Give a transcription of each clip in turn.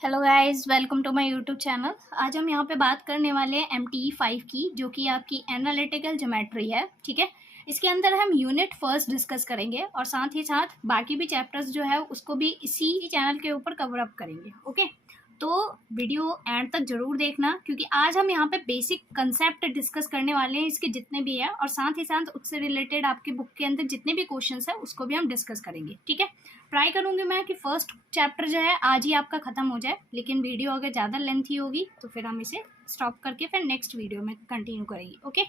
Hello guys, welcome to my YouTube channel. आज हम यहाँ पे बात करने वाले हैं MTE 5 की, जो कि आपकी एनालिटिकल ज्योमेट्री है। ठीक है, इसके अंदर हम यूनिट फर्स्ट डिस्कस करेंगे और साथ ही साथ बाकी भी चैप्टर्स जो है उसको भी इसी चैनल के ऊपर कवर अप करेंगे। ओके, तो वीडियो एंड तक जरूर देखना, क्योंकि आज हम यहाँ पे बेसिक कंसेप्ट डिस्कस करने वाले हैं इसके जितने भी हैं, और साथ ही साथ उससे रिलेटेड आपकी बुक के अंदर जितने भी क्वेश्चंस हैं उसको भी हम डिस्कस करेंगे। ठीक है, ट्राई करूंगी मैं कि फर्स्ट चैप्टर जो है आज ही आपका खत्म हो जाए, लेकिन वीडियो अगर ज़्यादा लेंथी होगी तो फिर हम इसे स्टॉप करके फिर नेक्स्ट वीडियो में कंटिन्यू करेंगे। ओके,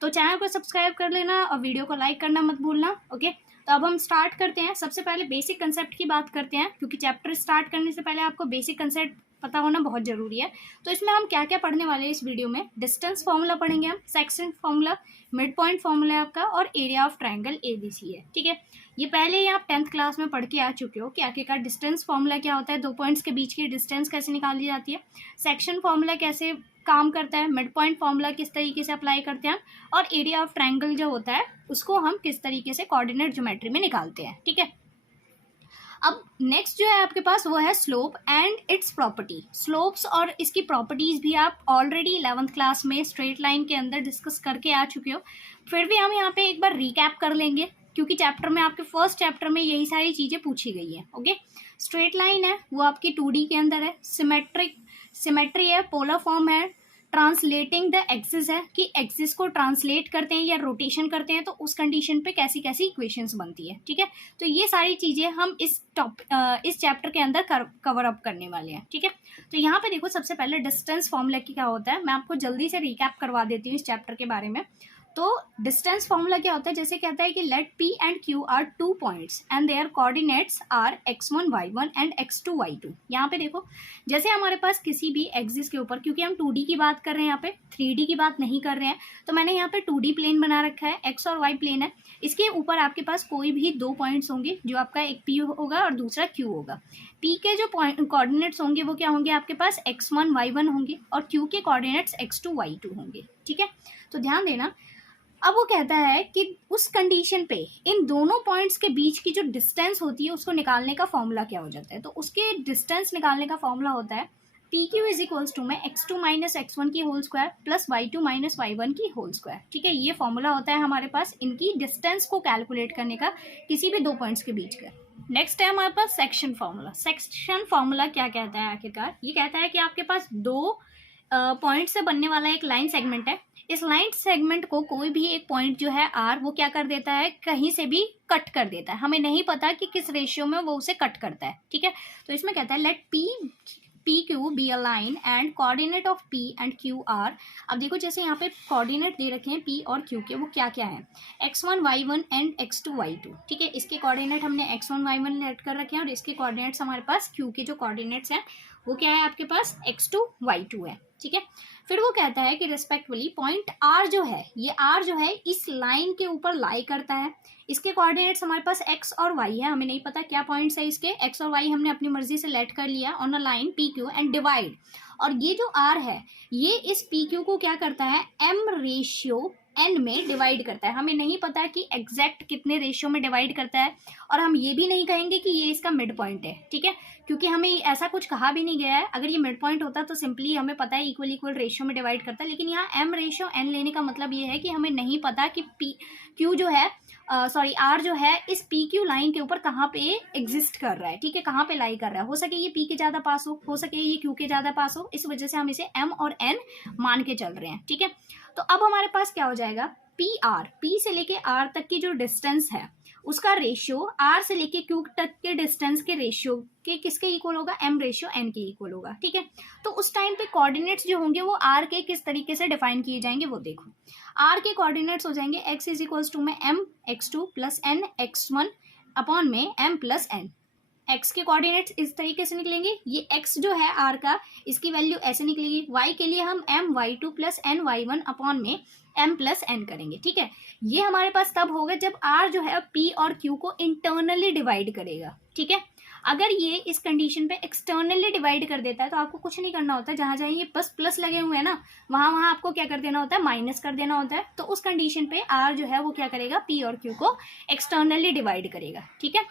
तो चैनल को सब्सक्राइब कर लेना और वीडियो को लाइक करना मत भूलना। ओके, तो अब हम स्टार्ट करते हैं। सबसे पहले बेसिक कंसेप्ट की बात करते हैं, क्योंकि चैप्टर स्टार्ट करने से पहले आपको बेसिक कंसेप्ट पता होना बहुत ज़रूरी है। तो इसमें हम क्या क्या पढ़ने वाले हैं इस वीडियो में? डिस्टेंस फार्मूला पढ़ेंगे हम, section formula, mid point formula आपका, और एरिया ऑफ ट्रायंगल ABC है। ठीक है, ये पहले ही आप 10th क्लास में पढ़ के आ चुके हो कि आखिरकार डिस्टेंस फार्मूला क्या होता है, दो पॉइंट्स के बीच की डिस्टेंस कैसे निकाली जाती है, सेक्शन फार्मूला कैसे काम करता है, मिड पॉइंट फार्मूला किस तरीके से अप्लाई करते हैं, और एरिया ऑफ ट्रायंगल जो होता है उसको हम किस तरीके से कोऑर्डिनेट ज्योमेट्री में निकालते हैं। ठीक है, अब नेक्स्ट जो है आपके पास वो है slope and it's property. Slopes और इसकी प्रॉपर्टीज भी आप ऑलरेडी 11th क्लास में स्ट्रेट लाइन के अंदर डिस्कस करके आ चुके हो। फिर भी हम यहाँ पे एक बार रिकैप कर लेंगे, क्योंकि चैप्टर में आपके फर्स्ट चैप्टर में यही सारी चीज़ें पूछी गई हैं। ओके, स्ट्रेट लाइन है वो आपकी 2D के अंदर है, सिमेट्री है, पोलर फॉर्म है, ट्रांसलेटिंग द एक्सिस है कि एक्सिस को ट्रांसलेट करते हैं या रोटेशन करते हैं तो उस कंडीशन पे कैसी कैसी इक्वेशंस बनती है। ठीक है, तो ये सारी चीज़ें हम इस चैप्टर के अंदर कवर अप करने वाले हैं। ठीक है, तो यहाँ पे देखो, सबसे पहले डिस्टेंस फॉर्मूला क्या होता है मैं आपको जल्दी से रिकैप करवा देती हूँ इस चैप्टर के बारे में। तो डिस्टेंस फॉर्मूला क्या होता है? जैसे कहता है कि let P and Q are 2 points and their coordinates are x1 y1 and x2 y2। यहाँ पे देखो, जैसे हमारे पास किसी भी एक्सिस के ऊपर, क्योंकि हम 2D की बात कर रहे हैं यहाँ पे, 3D की बात नहीं कर रहे हैं, तो मैंने यहाँ पे 2D प्लेन बना रखा है, x और y प्लेन है। इसके ऊपर आपके पास कोई भी दो पॉइंट्स होंगे, जो आपका एक P होगा और दूसरा Q होगा। P के जो कोऑर्डिनेट्स होंगे वो क्या होंगे? आपके पास x1 y1 होंगे, और Q के कोऑर्डिनेट्स x2 y2 होंगे। ठीक है, तो ध्यान देना। अब वो कहता है कि उस कंडीशन पे इन दोनों पॉइंट्स के बीच की जो डिस्टेंस होती है उसको निकालने का फॉर्मूला क्या हो जाता है? तो उसके डिस्टेंस निकालने का फॉर्मूला होता है PQ इज इक्वल्स टू में x2 माइनस x1 की whole square plus y2 minus y1 की होल स्क्वायर। ठीक है, ये फॉर्मूला होता है हमारे पास इनकी डिस्टेंस को कैलकुलेट करने का, किसी भी दो पॉइंट्स के बीच का। नेक्स्ट है हमारे पास सेक्शन फार्मूला। सेक्शन फार्मूला क्या कहता है आखिरकार? ये कहता है कि आपके पास दो पॉइंट से बनने वाला एक लाइन सेगमेंट है। इस लाइन सेगमेंट को कोई भी एक पॉइंट जो है R, वो क्या कर देता है? कहीं से भी कट कर देता है। हमें नहीं पता कि किस रेशियो में वो उसे कट करता है। ठीक है, तो इसमें कहता है let PQ be a line and coordinate of P and Q are. अब देखो, जैसे यहाँ पे कोऑर्डिनेट दे रखे हैं P और Q के, वो क्या क्या है? x1 y1 and x2 y2। ठीक है, इसके कोऑर्डिनेट हमने x1 y1 लेट कर रखे हैं, और इसके कोऑर्डिनेट्स हमारे पास Q के जो कोऑर्डिनेट्स हैं वो क्या है? आपके पास x2 y2 है। ठीक है, फिर वो कहता है कि रेस्पेक्टिवली पॉइंट R जो है, ये R जो है इस लाइन के ऊपर लाई करता है। इसके कोऑर्डिनेट्स हमारे पास x और y है, हमें नहीं पता क्या पॉइंट्स है इसके। x और y हमने अपनी मर्जी से लेट कर लिया on a line PQ and divide. और ये जो R है ये इस PQ को क्या करता है? m रेशियो n में डिवाइड करता है। हमें नहीं पता कि एग्जैक्ट कितने रेशियो में डिवाइड करता है, और हम ये भी नहीं कहेंगे कि ये इसका मिड पॉइंट है। ठीक है, क्योंकि हमें ऐसा कुछ कहा भी नहीं गया है। अगर ये मिड पॉइंट होता तो सिंपली हमें पता है इक्वल इक्वल रेशियो में डिवाइड करता है, लेकिन यहाँ m रेशियो n लेने का मतलब ये है कि हमें नहीं पता कि Q जो है R जो है इस PQ लाइन के ऊपर कहाँ पे एग्जिस्ट कर रहा है। ठीक है, कहाँ पे लाई कर रहा है? हो सके ये P के ज़्यादा पास हो सके ये Q के ज़्यादा पास हो, इस वजह से हम इसे m और n मान के चल रहे हैं। ठीक है, तो अब हमारे पास क्या हो जाएगा? P से लेके R तक की जो डिस्टेंस है उसका रेशियो R से लेके Q तक के डिस्टेंस के रेशियो के किसके इक्वल होगा? m रेशियो n के इक्वल होगा। ठीक है, तो उस टाइम पे कोऑर्डिनेट्स जो होंगे वो R के किस तरीके से डिफाइन किए जाएंगे वो देखो। R के कोऑर्डिनेट्स हो जाएंगे x इज इक्वल्स टू में m x2 plus n x1 upon में m प्लस n। x के कोऑर्डिनेट्स इस तरीके से निकलेंगे, ये x जो है R का, इसकी वैल्यू ऐसे निकलेगी। y के लिए हम m y2 plus n y1 upon में m प्लस n करेंगे। ठीक है, ये हमारे पास तब होगा जब R जो है P और Q को इंटरनली डिवाइड करेगा। ठीक है, अगर ये इस कंडीशन पे एक्सटर्नली डिवाइड कर देता है तो आपको कुछ नहीं करना होता है, जहां जहां ये प्लस प्लस लगे हुए हैं ना वहां वहां आपको क्या कर देना होता है? माइनस कर देना होता है। तो उस कंडीशन पे R जो है वो क्या करेगा? P और Q को एक्सटर्नली डिवाइड करेगा। ठीक है,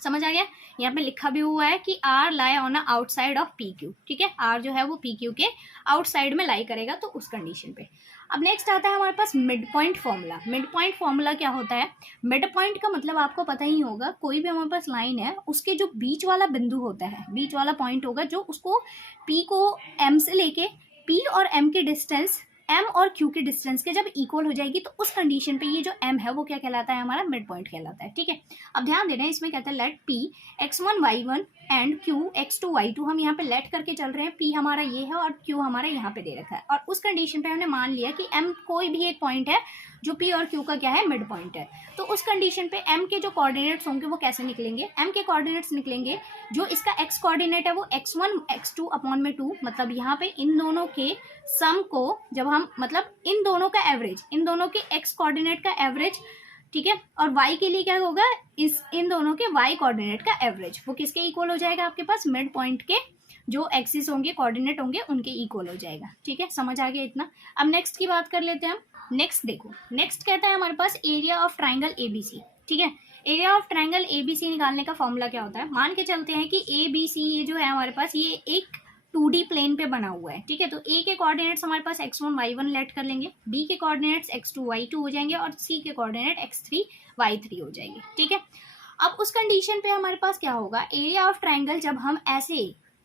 समझ आ गया। यहाँ पे लिखा भी हुआ है कि R lie on outside of P Q, ठीक है, आर जो है वो पी क्यू के आउटसाइड में लाई करेगा तो उस कंडीशन पे। अब नेक्स्ट आता है हमारे पास mid point formula. Mid point formula क्या होता है? मिड पॉइंट का मतलब आपको पता ही होगा, कोई भी हमारे पास लाइन है उसके जो बीच वाला बिंदु होता है, बीच वाला पॉइंट होगा जो उसको पी को एम से लेके पी और एम के डिस्टेंस एम और क्यू के डिस्टेंस के जब इक्वल हो जाएगी तो उस कंडीशन पे ये जो एम है वो क्या कहलाता है? हमारा मिड पॉइंट कहलाता है, ठीक है। अब ध्यान देना है, इसमें कहता है late P x1 y1 and Q x2 y2। हम यहाँ पे लेट करके चल रहे हैं, पी हमारा ये है और क्यू हमारा यहाँ पे दे रखा है, और उस कंडीशन पे हमने मान लिया कि एम कोई भी एक पॉइंट है जो पी और क्यू का क्या है? मिड पॉइंट है। तो उस कंडीशन पे एम के जो कोऑर्डिनेट्स होंगे वो कैसे निकलेंगे? एम के कोऑर्डिनेट्स निकलेंगे, जो इसका एक्स कोऑर्डिनेट है वो x1 x2 अपॉन में 2, मतलब यहाँ पे इन दोनों के सम को जब हम, मतलब इन दोनों का एवरेज, इन दोनों के एक्स कोऑर्डिनेट का एवरेज, ठीक है, और y के लिए क्या होगा? इन दोनों के y कोऑर्डिनेट का एवरेज, वो किसके इक्वल हो जाएगा? आपके पास मिड पॉइंट के जो एक्सिस होंगे, कोऑर्डिनेट होंगे, उनके इक्वल हो जाएगा, ठीक है। समझ आ गया इतना। अब नेक्स्ट की बात कर लेते हैं हम। नेक्स्ट देखो, नेक्स्ट कहता है हमारे पास एरिया ऑफ ट्राइंगल एबीसी, ठीक है। एरिया ऑफ ट्राइंगल एबीसी निकालने का फॉर्मूला क्या होता है? मान के चलते हैं कि एबीसी ये जो है हमारे पास ये एक 2D प्लेन पे बना हुआ है, ठीक है। तो ए के कोऑर्डिनेट्स हमारे पास x1 y1 लेट कर लेंगे, बी के कोऑर्डिनेट्स x2 y2 हो जाएंगे और सी के कोऑर्डिनेट x3 y3 हो जाएंगे, ठीक है। अब उस कंडीशन पे हमारे पास क्या होगा? एरिया ऑफ ट्राइंगल, जब हम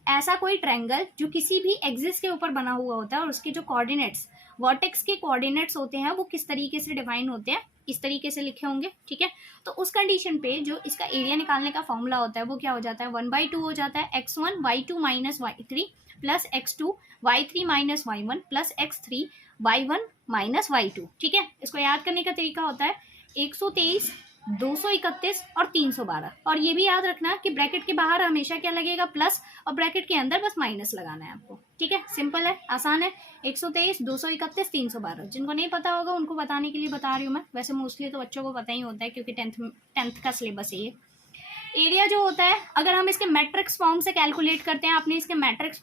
ऐसा कोई ट्राइंगल जो किसी भी एक्सिस के ऊपर बना हुआ होता है और उसके जो कोऑर्डिनेट्स, वर्टेक्स के कोऑर्डिनेट्स होते हैं, वो किस तरीके से डिफाइन होते हैं? इस तरीके से लिखे होंगे, ठीक है। तो उस कंडीशन पे जो इसका एरिया निकालने का फॉर्मूला होता है वो क्या हो जाता है? 1/2 हो जाता है x1 y2 minus y3 plus x2 y3 minus y1 plus x3 y1 minus y2, ठीक है। इसको याद करने का तरीका होता है 123, 231 और 312। और ये भी याद रखना कि ब्रैकेट के बाहर हमेशा क्या लगेगा? प्लस, और ब्रैकेट के अंदर बस माइनस लगाना है आपको, ठीक है। सिंपल है, आसान है। 123, 231, 312। जिनको नहीं पता होगा उनको बताने के लिए बता रही हूँ मैं, वैसे मोस्टली तो बच्चों को पता ही होता है क्योंकि टेंथ का सिलेबस है ये। एरिया जो होता है, अगर हम इसके मैट्रिक्स फॉर्म से कैलकुलेट करते हैं, आपने इसके मैट्रिक्स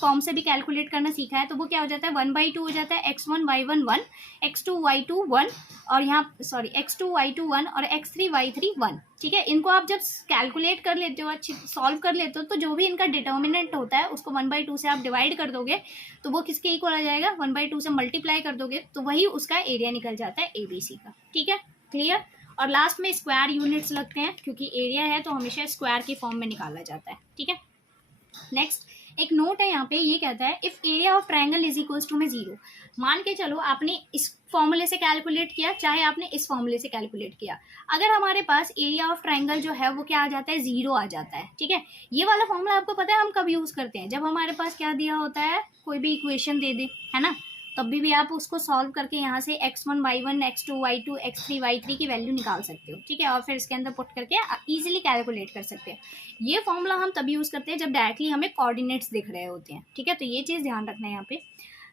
फॉर्म से भी कैलकुलेट करना सीखा है, तो वो क्या हो जाता है? 1/2 हो जाता है x1 y1 1, x2 y2 1, और यहाँ सॉरी x2 y2 1 और x3 y3 1, ठीक है। इनको आप जब कैलकुलेट कर लेते हो, अच्छी सॉल्व कर लेते हो, तो जो भी इनका डिटर्मिनेंट होता है उसको 1/2 से आप डिवाइड कर दोगे तो वो किसके इक्वल आ जाएगा? 1/2 से मल्टीप्लाई कर दोगे तो वही उसका एरिया निकल जाता है ABC का, ठीक है। क्लियर। और लास्ट में स्क्वायर यूनिट्स लगते हैं, क्योंकि एरिया है तो हमेशा स्क्वायर की फॉर्म में निकाला जाता है, ठीक है। नेक्स्ट एक नोट है यहाँ पे, ये कहता है if area of triangle is equals to में 0। मान के चलो आपने इस फॉर्मूले से कैलकुलेट किया, चाहे आपने इस फॉर्मूले से कैलकुलेट किया, अगर हमारे पास एरिया ऑफ ट्राइंगल जो है वो क्या आ जाता है? 0 आ जाता है, ठीक है। ये वाला फॉर्मूला आपको पता है हम कब यूज करते हैं? जब हमारे पास क्या दिया होता है, कोई भी इक्वेशन दे दे, है ना, तब भी आप उसको सॉल्व करके यहाँ से x1 y1 x2 y2 x3 y3 की वैल्यू निकाल सकते हो, ठीक है, और फिर इसके अंदर पुट करके इजीली कैलकुलेट कर सकते हैं। ये फॉर्मूला हम तभी यूज करते हैं जब डायरेक्टली हमें कोऑर्डिनेट्स दिख रहे होते हैं, ठीक है। तो ये चीज़ ध्यान रखना है यहाँ पे।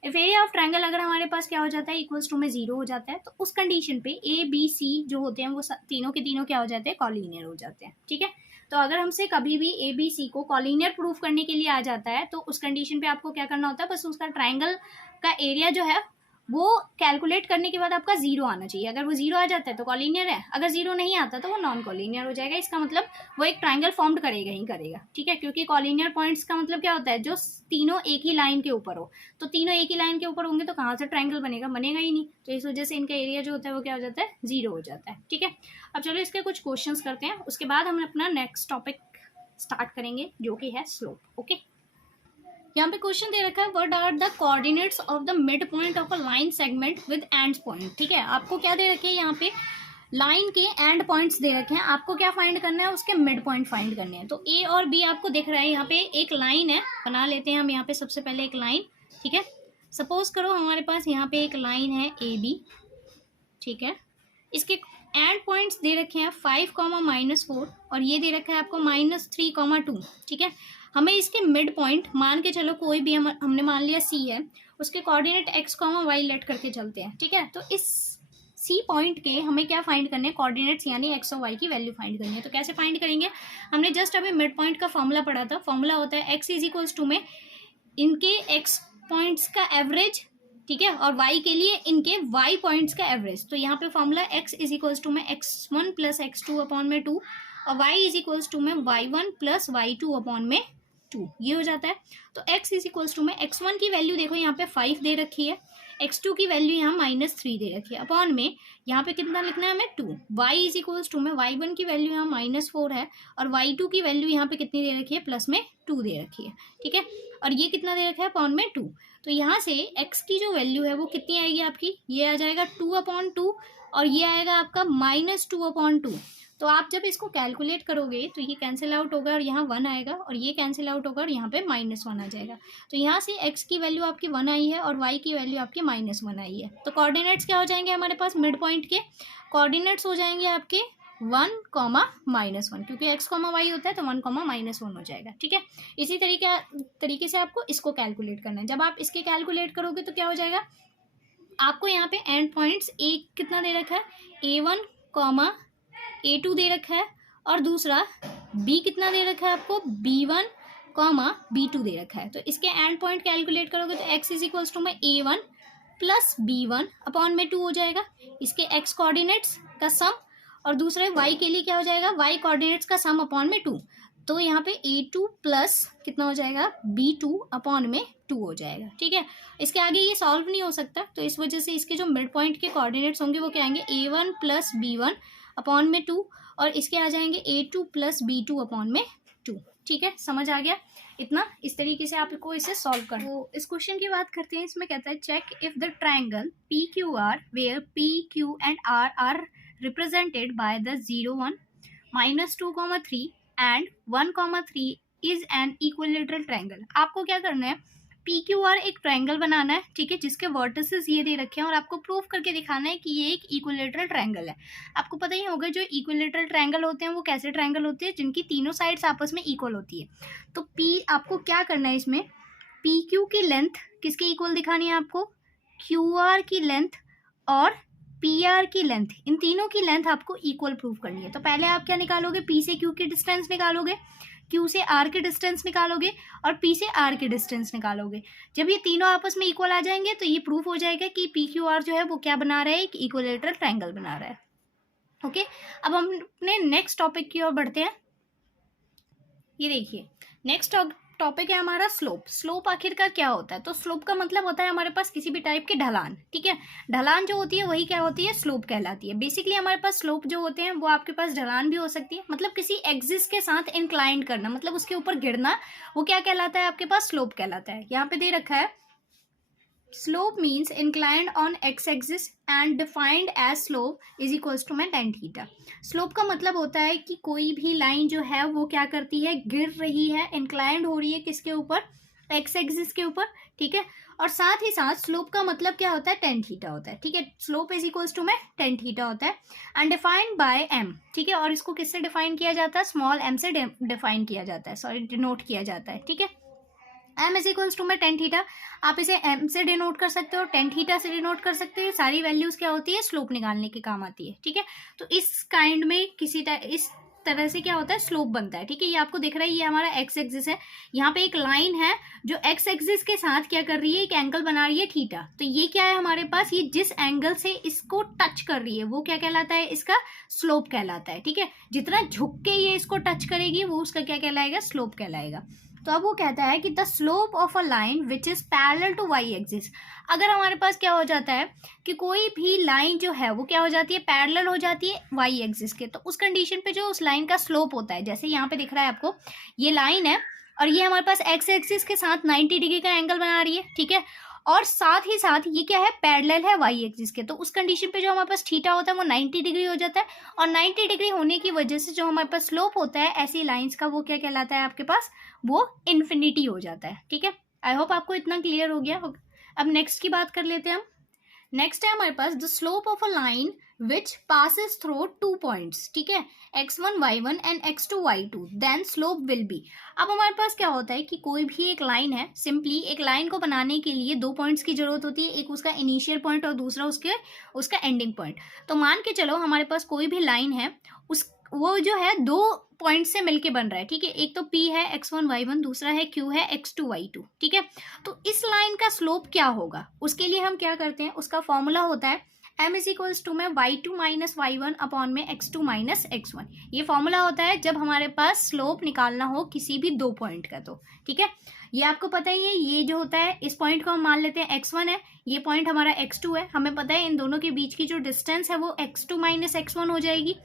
इफ एरिया ऑफ ट्रायंगल अगर हमारे पास क्या हो जाता है? इक्वल्स टू में 0 हो जाता है, तो उस कंडीशन पे ए बी सी जो होते हैं वो तीनों के तीनों क्या हो जाते हैं? कॉलीनियर हो जाते हैं, ठीक है। तो अगर हमसे कभी भी ए बी सी को कॉलीनियर प्रूफ करने के लिए आ जाता है तो उस कंडीशन पे आपको क्या करना होता है? बस उसका ट्राइंगल का एरिया जो है वो कैलकुलेट करने के बाद आपका 0 आना चाहिए। अगर वो 0 आ जाता है तो कॉलीनियर है, अगर 0 नहीं आता तो वो नॉन कॉलीनियर हो जाएगा। इसका मतलब वो एक ट्राइंगल फॉर्म्ड करेगा ही करेगा, ठीक है, क्योंकि कॉलीनियर पॉइंट्स का मतलब क्या होता है? जो तीनों एक ही लाइन के ऊपर हो। तो तीनों एक ही लाइन के ऊपर होंगे तो कहाँ से ट्राइंगल बनेगा? बनेगा ही नहीं। तो इस वजह से इनका एरिया जो होता है वो क्या हो जाता है? 0 हो जाता है, ठीक है। अब चलो इसके कुछ क्वेश्चंस करते हैं, उसके बाद हम अपना नेक्स्ट टॉपिक स्टार्ट करेंगे जो कि है स्लोप। ओके, यहाँ पे क्वेश्चन दे रखा है what are the coordinates of the mid point of a line segment with end point. ठीक है, आपको क्या दे रखे हैं यहाँ पे? लाइन के एंड पॉइंट्स दे रखे हैं, आपको क्या फाइंड करना है? उसके मिड पॉइंट फाइंड करने हैं। तो ए और बी आपको दिख रहा है, यहाँ पे एक लाइन है, बना लेते हैं हम यहाँ पे सबसे पहले एक लाइन। ठीक है, सपोज करो हमारे पास यहाँ पे एक लाइन है ए बी, ठीक है, इसके एंड पॉइंट्स दे रखे हैं 5, -4 और ये दे रखा है आपको -3, 2। ठीक है, हमें इसके मिड पॉइंट मान के चलो, कोई भी हमने मान लिया सी है, उसके कोऑर्डिनेट x, y लेट करके चलते हैं। ठीक है, तो इस सी पॉइंट के हमें क्या फाइंड करने हैं? कोऑर्डिनेट्स यानी x और y की वैल्यू फाइंड करनी है। तो कैसे फाइंड करेंगे? हमने जस्ट अभी मिड पॉइंट का फॉर्मूला पढ़ा था। फॉर्मूला होता है x इज इक्वल्स टू में इनके x पॉइंट्स का एवरेज, ठीक है, और y के लिए इनके y पॉइंट्स का एवरेज। तो यहाँ पे formula x is equals to में x1 + x2 अपॉन में 2 और y इज इक्वल्स टू में y1 प्लस y2 अपॉन में 2, ये हो जाता है। तो x इज इक्वल्स टू में x1 की वैल्यू देखो यहाँ पे 5 दे रखी है, x2 की वैल्यू यहाँ -3 दे रखी है, अपॉन में यहाँ पे कितना लिखना है हमें 2। y इज इक्वल्स टू में y1 की वैल्यू यहाँ -4 है और y2 की वैल्यू यहाँ पे कितनी दे रखी है, प्लस में 2 दे रखी है, ठीक है। और ये कितना दे रखा है, अपॉन में 2। तो यहाँ से x की जो वैल्यू है वो कितनी आएगी आपकी, ये आ जाएगा 2/2 और ये आएगा आपका -2/2। तो आप जब इसको कैलकुलेट करोगे तो ये कैंसिल आउट होगा और यहाँ 1 आएगा और ये कैंसिल आउट होगा और यहाँ पे -1 आ जाएगा। तो यहाँ से x की वैल्यू आपकी 1 आई है और y की वैल्यू आपकी -1 आई है। तो कोऑर्डिनेट्स क्या हो जाएंगे हमारे पास, मिड पॉइंट के कोऑर्डिनेट्स हो जाएंगे आपके 1, -1, क्योंकि x, y होता है तो 1, -1 हो जाएगा, ठीक है। इसी तरीके से आपको इसको कैलकुलेट करना है। जब आप इसके कैलकुलेट करोगे तो क्या हो जाएगा, आपको यहाँ पे एंड पॉइंट्स एक कितना दे रखा है, A1, A2 दे रखा है और दूसरा B कितना दे रखा है आपको, B1, B2 दे रखा है। तो इसके एंड पॉइंट कैलकुलेट करोगे तो x इज इक्वल्स टू में A1 प्लस B1 अपॉन में 2 हो जाएगा, इसके x कोऑर्डिनेट्स का सम, और दूसरे y के लिए क्या हो जाएगा, y कोऑर्डिनेट्स का सम अपॉन में 2। तो यहाँ पे A2 प्लस कितना हो जाएगा, B2 अपॉन में 2 हो जाएगा, ठीक है। इसके आगे ये सॉल्व नहीं हो सकता, तो इस वजह से इसके जो मिड पॉइंट के कोऑर्डिनेट्स होंगे वो क्या आएंगे, A1 प्लस B1 अपॉन में 2 और इसके आ जाएंगे A2 प्लस B2 अपॉन में 2, ठीक है। समझ आ गया इतना, इस तरीके से आपको इसे सॉल्व करना। तो इस क्वेश्चन की बात करते हैं, इसमें कहता है check if the triangle PQR where PQ and R are represented by the 0, 1, -2, 3 and 1, 3 is an equilateral triangle. आपको क्या करना है, PQR एक ट्रायंगल बनाना है, ठीक है, जिसके वर्टिसेस ये दे रखे हैं और आपको प्रूव करके दिखाना है कि ये एक इक्विलेटरल ट्रायंगल है। आपको पता ही होगा जो इक्विलेटरल ट्रायंगल होते हैं वो कैसे ट्रायंगल होते हैं, जिनकी तीनों साइड्स आपस में इक्वल होती है। तो आपको क्या करना है, इसमें PQ की लेंथ किसके इक्वल दिखानी है आपको, QR की लेंथ और PR की लेंथ, इन तीनों की लेंथ आपको इक्वल प्रूव करनी है। तो पहले आप क्या निकालोगे, P से Q की डिस्टेंस निकालोगे, Q से R की डिस्टेंस निकालोगे और P से R की डिस्टेंस निकालोगे। जब ये तीनों आपस में इक्वल आ जाएंगे तो ये प्रूफ हो जाएगा कि PQR जो है वो क्या बना रहा है, एक इक्विलेटरल ट्रायंगल बना रहा है। ओके, अब हम अपने नेक्स्ट टॉपिक की ओर बढ़ते हैं। ये देखिए, नेक्स्ट टॉपिक है हमारा स्लोप। स्लोप आखिरकार क्या होता है, तो स्लोप का मतलब होता है हमारे पास किसी भी टाइप की ढलान, ठीक है। ढलान जो होती है वही क्या होती है, स्लोप कहलाती है। बेसिकली हमारे पास स्लोप जो होते हैं वो आपके पास ढलान भी हो सकती है, मतलब किसी एक्सिस के साथ इंक्लाइंड करना, मतलब उसके ऊपर गिरना, वो क्या कहलाता है आपके पास, स्लोप कहलाता है। यहाँ पे दे रखा है slope means inclined on x axis and defined as slope is equals to में tan थीटा। स्लोप का मतलब होता है कि कोई भी लाइन जो है वो क्या करती है, गिर रही है, इंक्लाइंड हो रही है किसके ऊपर, एक्स एक्सिस के ऊपर, ठीक है। और साथ ही साथ स्लोप का मतलब क्या होता है, tan थीटा होता है, ठीक है। स्लोप इज इक्वल्स टू में tan थीटा होता है एंड डिफाइंड बाय m, ठीक है। और इसको किससे डिफाइन किया जाता है, स्मॉल m से डिफाइन किया जाता है, सॉरी डिनोट किया जाता है, ठीक है। m इज इक्वल्स टू में tan थीटा, आप इसे m से डिनोट कर सकते हो, tan थीटा से डिनोट कर सकते हो। ये सारी वैल्यूज क्या होती है, स्लोप निकालने के काम आती है, ठीक है। तो इस काइंड में इस तरह से क्या होता है, स्लोप बनता है, ठीक है। ये आपको दिख रहा है, ये हमारा एक्स एक्सिस है, यहाँ पे एक लाइन है जो एक्स एक्सिस के साथ क्या कर रही है, एक एंगल बना रही है थीटा। तो ये क्या है हमारे पास, ये जिस एंगल से इसको टच कर रही है वो क्या कहलाता है, इसका स्लोप कहलाता है, ठीक है। जितना झुक के ये इसको टच करेगी वो उसका क्या कहलाएगा, स्लोप कहलाएगा। तो अब वो कहता है कि the slope of a line which is parallel to Y axis. अगर हमारे पास क्या हो जाता है कि कोई भी लाइन जो है वो क्या हो जाती है, पैरेलल हो जाती है वाई एक्सिस के, तो उस कंडीशन पे जो उस लाइन का स्लोप होता है, जैसे यहाँ पे दिख रहा है आपको, ये लाइन है और ये हमारे पास एक्स एक्सिस के साथ 90 डिग्री का एंगल बना रही है, ठीक है। और साथ ही साथ ये क्या है, पैरेलल है वाई एक्सिस के, तो उस कंडीशन पे जो हमारे पास थीटा होता है वो 90 डिग्री हो जाता है। और 90 डिग्री होने की वजह से जो हमारे पास स्लोप होता है ऐसी लाइंस का, वो क्या कहलाता है आपके पास, वो इन्फिनिटी हो जाता है, ठीक है। आई होप आपको इतना क्लियर हो गया। अब नेक्स्ट की बात कर लेते हैं हम। नेक्स्ट है हमारे पास the slope of a line which passes through 2 points, ठीक है, x1 y1 and x2 y2, then slope will be. अब हमारे पास क्या होता है कि कोई भी एक लाइन है, सिंपली एक लाइन को बनाने के लिए 2 पॉइंट्स की जरूरत होती है, एक उसका इनिशियल पॉइंट और दूसरा उसका एंडिंग पॉइंट। तो मान के चलो हमारे पास कोई भी लाइन है, वो जो है 2 पॉइंट से मिलके बन रहा है, ठीक है। एक तो P है x1 y1, दूसरा है Q है x2 y2, ठीक है। तो इस लाइन का स्लोप क्या होगा, उसके लिए हम क्या करते हैं, उसका फॉर्मूला होता है m इज इक्वल्स टू में y2 माइनस y1 अपॉन में x2 माइनस x1। ये फॉर्मूला होता है जब हमारे पास स्लोप निकालना हो किसी भी दो पॉइंट का। तो ठीक है, ये आपको पता ही है। ये जो होता है इस पॉइंट को हम मान लेते हैं x1 है, ये पॉइंट हमारा x2 है। हमें पता है इन दोनों के बीच की जो डिस्टेंस है वो x2 माइनस x1 हो जाएगी।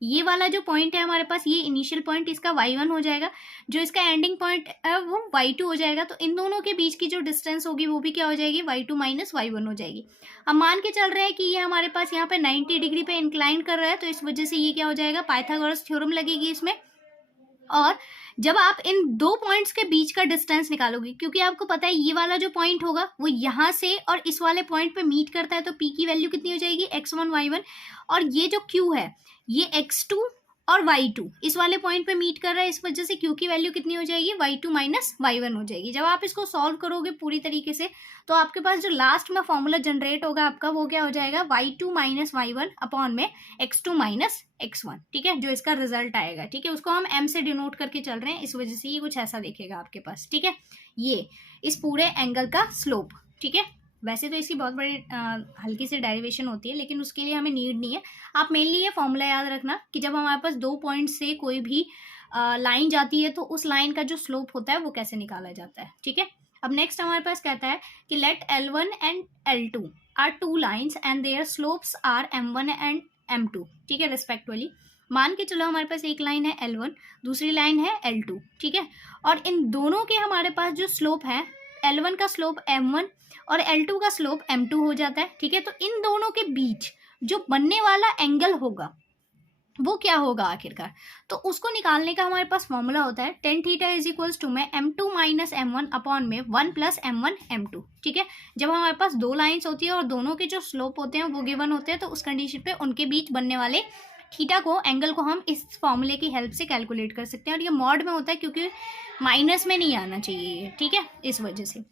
ये वाला जो पॉइंट है हमारे पास, ये इनिशियल पॉइंट इसका y1 हो जाएगा, जो इसका एंडिंग पॉइंट है वो y2 हो जाएगा। तो इन दोनों के बीच की जो डिस्टेंस होगी वो भी क्या हो जाएगी, y2 माइनस y1 हो जाएगी। अब मान के चल रहे हैं कि ये हमारे पास यहाँ पे 90 डिग्री पे इंक्लाइन कर रहा है, तो इस वजह से ये क्या हो जाएगा, पाइथागोरस थ्योरम लगेगी इसमें। और जब आप इन दो पॉइंट्स के बीच का डिस्टेंस निकालोगे, क्योंकि आपको पता है ये वाला जो पॉइंट होगा वो यहाँ से और इस वाले पॉइंट पे मीट करता है, तो p की वैल्यू कितनी हो जाएगी, x1 y1। और ये जो q है ये x2 और y2 इस वाले पॉइंट पे मीट कर रहा है, इस वजह से q की वैल्यू कितनी हो जाएगी, y2 माइनस y1 हो जाएगी। जब आप इसको सॉल्व करोगे पूरी तरीके से, तो आपके पास जो लास्ट में फॉर्मूला जनरेट होगा आपका, वो क्या हो जाएगा, y2 माइनस y1 अपॉन में x2 माइनस x1। ठीक है, जो इसका रिजल्ट आएगा। ठीक है, उसको हम m से डिनोट करके चल रहे हैं, इस वजह से ये कुछ ऐसा दिखेगा आपके पास। ठीक है, ये इस पूरे एंगल का स्लोप। ठीक है, वैसे तो इसकी बहुत बड़ी हल्की सी डेरिवेशन होती है, लेकिन उसके लिए हमें नीड नहीं है। आप मेनली ये फॉर्मूला याद रखना कि जब हमारे पास दो पॉइंट से कोई भी लाइन जाती है तो उस लाइन का जो स्लोप होता है वो कैसे निकाला जाता है। ठीक है, अब नेक्स्ट हमारे पास कहता है कि let L1 and L2 are two lines and their slopes are M1 and M2। ठीक है, रिस्पेक्टिवली। मान के चलो हमारे पास एक लाइन है L1, दूसरी लाइन है L2। ठीक है, और इन दोनों के हमारे पास जो स्लोप है, L1 का स्लोप M1 और L2 का स्लोप M2 हो जाता है। ठीक है, तो इन दोनों के बीच जो बनने वाला एंगल होगा वो क्या होगा आखिरकार, तो उसको निकालने का हमारे पास फॉर्मूला होता है tan theta is equals to में M2 माइनस M1 अपॉन में 1 प्लस M1 M2। ठीक है, जब हमारे पास दो लाइन्स होती है और दोनों के जो स्लोप होते हैं वो गिवन होते हैं, तो उस कंडीशन पे उनके बीच बनने वाले थीटा को, एंगल को हम इस फॉर्मूले की हेल्प से कैलकुलेट कर सकते हैं। और ये मॉड में होता है क्योंकि माइनस में नहीं आना चाहिए ये। ठीक है, इस वजह से।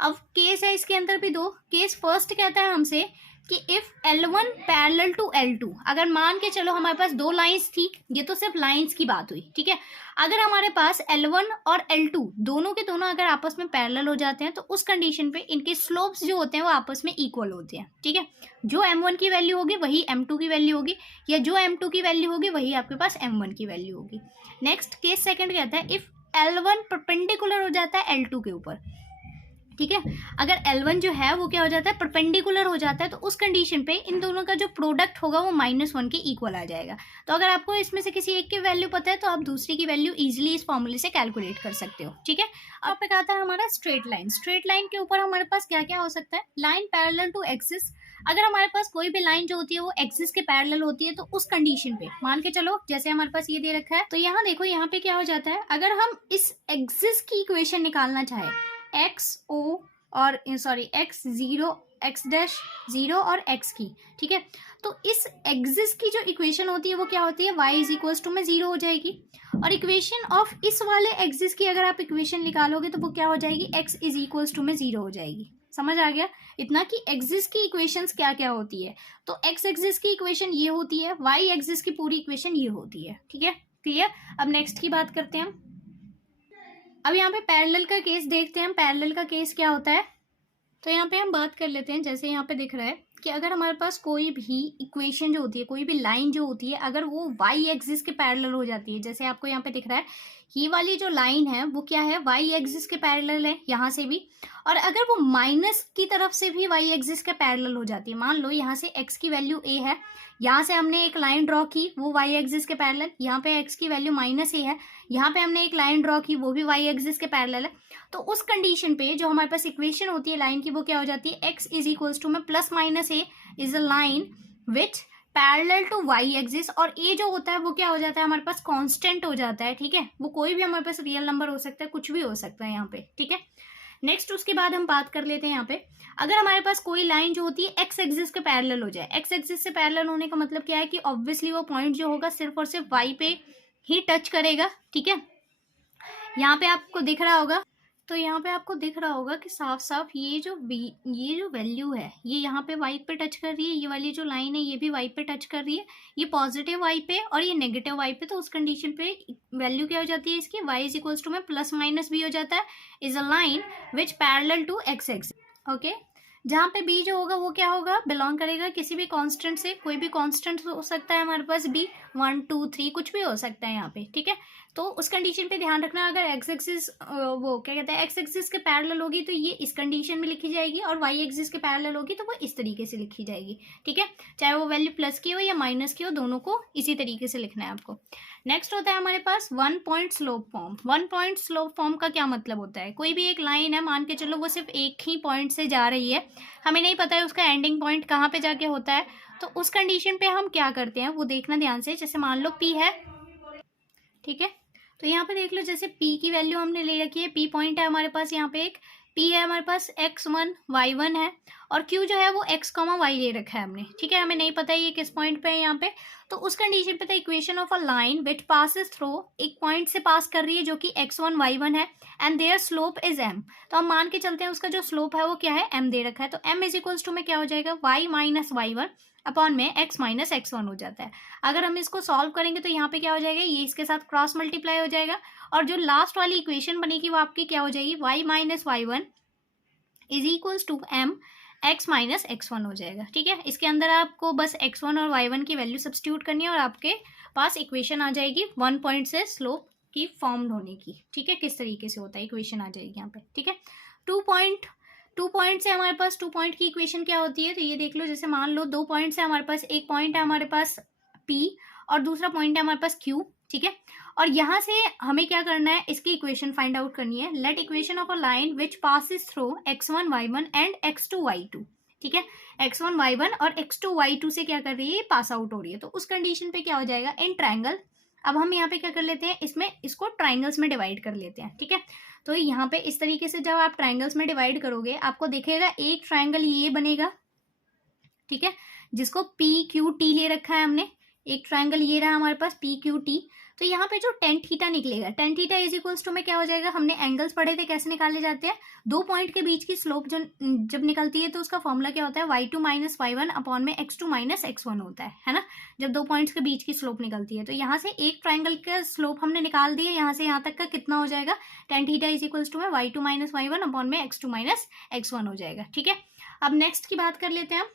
अब केस है इसके अंदर भी दो केस। फर्स्ट कहता है हमसे कि if L1 parallel to L2, अगर मान के चलो हमारे पास दो लाइंस थी, ये तो सिर्फ लाइंस की बात हुई। ठीक है, अगर हमारे पास L1 और L2 दोनों के दोनों अगर आपस में पैरेलल हो जाते हैं, तो उस कंडीशन पे इनके स्लोप्स जो होते हैं वो आपस में इक्वल होते हैं। ठीक है, जो M1 की वैल्यू होगी वही M2 की वैल्यू होगी, या जो M2 की वैल्यू होगी वही आपके पास M1 की वैल्यू होगी। नेक्स्ट केस सेकेंड कहता है इफ L1 परपेंडिकुलर हो जाता है L2 के ऊपर। ठीक है, अगर L1 जो है वो क्या हो जाता है, परपेंडिकुलर हो जाता है, तो उस कंडीशन पे इन दोनों का जो प्रोडक्ट होगा वो -1 के इक्वल आ जाएगा। तो अगर आपको इसमें से किसी एक की वैल्यू पता है तो आप दूसरी की वैल्यू इजीली इस फॉर्मूले से कैलकुलेट कर सकते हो। ठीक है, अब पे आता है हमारा स्ट्रेट लाइन। स्ट्रेट लाइन के ऊपर हमारे पास क्या क्या हो सकता है, लाइन पैरेलल टू एक्सिस। अगर हमारे पास कोई भी लाइन जो होती है वो एक्सिस के पैरेलल होती है, तो उस कंडीशन पे मान के चलो, जैसे हमारे पास ये दे रखा है, तो यहाँ देखो यहाँ पे क्या हो जाता है, अगर हम इस एक्सिस की इक्वेशन निकालना चाहे, x0 और सॉरी x0 x डैश 0 और x की। ठीक है, तो इस एक्सिस की जो इक्वेशन होती है वो क्या होती है, y इज इक्वल्स टू में 0 हो जाएगी। और इक्वेशन ऑफ इस वाले एक्सिस की अगर आप इक्वेशन निकालोगे तो वो क्या हो जाएगी, x इज इक्वल्स टू में 0 हो जाएगी। समझ आ गया इतना कि एक्सिस की इक्वेशंस क्या क्या होती है। तो x एक्सिस की इक्वेशन ये होती है, y एक्सिस की पूरी इक्वेशन ये होती है। ठीक है, क्लियर। अब नेक्स्ट की बात करते हैं हम। अब यहाँ पे पैरेलल का केस देखते हैं हम। पैरेलल का केस क्या होता है, तो यहाँ पे हम बात कर लेते हैं। जैसे यहाँ पे दिख रहा है कि अगर हमारे पास कोई भी इक्वेशन जो होती है, कोई भी लाइन जो होती है, अगर वो y एक्सिस के पैरेलल हो जाती है, जैसे आपको यहाँ पे दिख रहा है ये वाली जो लाइन है वो क्या है, y एक्सिस के पैरेलल है यहाँ से भी, और अगर वो माइनस की तरफ से भी y एक्सिस के पैरेलल हो जाती है। मान लो यहाँ से x की वैल्यू a है, यहाँ से हमने एक लाइन ड्रॉ की वो y एक्सिस के पैरेलल, यहाँ पे x की वैल्यू -a है, यहाँ पे हमने एक लाइन ड्रॉ की वो भी y एक्सिस के पैरेलल है। तो उस कंडीशन पे जो हमारे पास इक्वेशन होती है लाइन की वो क्या हो जाती है, x इज इक्वल्स टू में +-a is a line which parallel to y axis, और a जो होता है वो क्या हो जाता है हमारे पास, कांस्टेंट हो जाता है। ठीक है, वो कोई भी हमारे पास रियल नंबर हो सकता है, कुछ भी हो सकता है यहाँ पे। ठीक है, नेक्स्ट उसके बाद हम बात कर लेते हैं यहाँ पे, अगर हमारे पास कोई लाइन जो होती है x एक्सिस के पैरेलल हो जाए। x एक्सिस से पैरेलल होने का मतलब क्या है कि ऑब्वियसली वो पॉइंट जो होगा सिर्फ और सिर्फ y पे ही टच करेगा। ठीक है, यहाँ पे आपको दिख रहा होगा, तो यहाँ पे आपको दिख रहा होगा कि साफ साफ ये जो वैल्यू है ये यहाँ पे y पे टच कर रही है, ये वाली जो लाइन है ये भी y पे टच कर रही है, ये पॉजिटिव y पे और ये नेगेटिव y पे। तो उस कंडीशन पे वैल्यू क्या हो जाती है इसकी, y इज इक्वल्स टू में +- भी हो जाता है, is a line which parallel to x axis. Okay, जहाँ पे बी जो होगा वो क्या होगा, बिलोंग करेगा किसी भी कांस्टेंट से। कोई भी कांस्टेंट हो सकता है हमारे पास बी, 1 2 3 कुछ भी हो सकता है यहाँ पे, ठीक है। तो उस कंडीशन पे ध्यान रखना, अगर एक्स एक्सिस वो क्या कहते हैं एक्स एक्सिस के पैरेलल होगी तो ये इस कंडीशन में लिखी जाएगी, और वाई एक्सिस के पैरेलल होगी तो वो इस तरीके से लिखी जाएगी, ठीक है। चाहे वो वैल्यू प्लस की हो या माइनस की हो, दोनों को इसी तरीके से लिखना है आपको। नेक्स्ट होता है हमारे पास 1 point slope form. 1 point slope form का क्या मतलब होता है, कोई भी एक लाइन है, मान के चलो वो सिर्फ एक ही पॉइंट से जा रही है, हमें नहीं पता है उसका एंडिंग पॉइंट कहाँ पे जाके होता है, तो उस कंडीशन पे हम क्या करते हैं वो देखना ध्यान से। जैसे मान लो पी है, ठीक है, तो यहाँ पे देख लो, जैसे पी की वैल्यू हमने ले रखी है, पी पॉइंट है हमारे पास, यहाँ पे एक पी है हमारे पास, x1 y1 है, और q जो है वो x, y ले रखा है हमने, ठीक है। हमें नहीं पता है ये किस पॉइंट पे है यहाँ पे, तो उस कंडीशन पे the equation of a line which passes through, एक पॉइंट से पास कर रही है जो कि x1 y1 है, and their slope is m। तो हम मान के चलते हैं उसका जो स्लोप है वो क्या है, m दे रखा है, तो m इज इक्वल्स टू में क्या हो जाएगा, y माइनस y1 अपॉन में x माइनस x1 हो जाता है। अगर हम इसको सॉल्व करेंगे तो यहाँ पे क्या हो जाएगा, ये इसके साथ क्रॉस मल्टीप्लाई हो जाएगा, और जो लास्ट वाली इक्वेशन बनेगी वो आपकी क्या हो जाएगी, y minus y1 is equals to m x minus x1 हो जाएगा, ठीक है। इसके अंदर आपको बस x1 और y1 की वैल्यू सब्स्टिट्यूट करनी है और आपके पास इक्वेशन आ जाएगी 1 पॉइंट से स्लोप की फॉर्म होने की, ठीक है। किस तरीके से होता है इक्वेशन आ जाएगी यहाँ पे, ठीक है। 2 पॉइंट से हमारे पास 2 पॉइंट की इक्वेशन क्या होती है, तो ये देख लो, जैसे मान लो 2 पॉइंट से हमारे पास, एक पॉइंट है हमारे पास P और दूसरा पॉइंट है हमारे पास Q, ठीक है। और यहाँ से हमें क्या करना है, इसकी इक्वेशन फाइंड आउट करनी है। Let equation of a line which passes through x1 y1 and x2 y2, ठीक है। x1 y1 और x2 y2 से क्या कर रही है, पास आउट हो रही है, तो उस कंडीशन पे क्या हो जाएगा, इन ट्रायंगल। अब हम यहाँ पे क्या कर लेते हैं, इसमें इसको ट्राइंगल्स में डिवाइड कर लेते हैं, ठीक है। तो यहाँ पे इस तरीके से जब आप ट्राइंगल्स में डिवाइड करोगे, आपको दिखेगा एक ट्राइंगल ये बनेगा, ठीक है, जिसको पी क्यू टी ले रखा है हमने। एक ट्राइंगल ये रहा हमारे पास पी क्यू टी, तो यहाँ पे जो टेन थीटा निकलेगा, tan theta is equals to में क्या हो जाएगा, हमने एंगल्स पढ़े थे कैसे निकाले जाते हैं, दो पॉइंट के बीच की स्लोप जब निकलती है तो उसका फॉर्मूला क्या होता है, y2 माइनस y1 अपॉन में x2 माइनस x1 होता है ना, जब दो पॉइंट्स के बीच की स्लोप निकलती है। तो यहाँ से एक ट्राइंगल का स्लोप हमने निकाल दिया, यहाँ से यहाँ तक का कितना हो जाएगा, tan theta is equals to में y2 माइनस y1 अपॉन में x2 माइनस x1 हो जाएगा, ठीक है। अब नेक्स्ट की बात कर लेते हैं हम।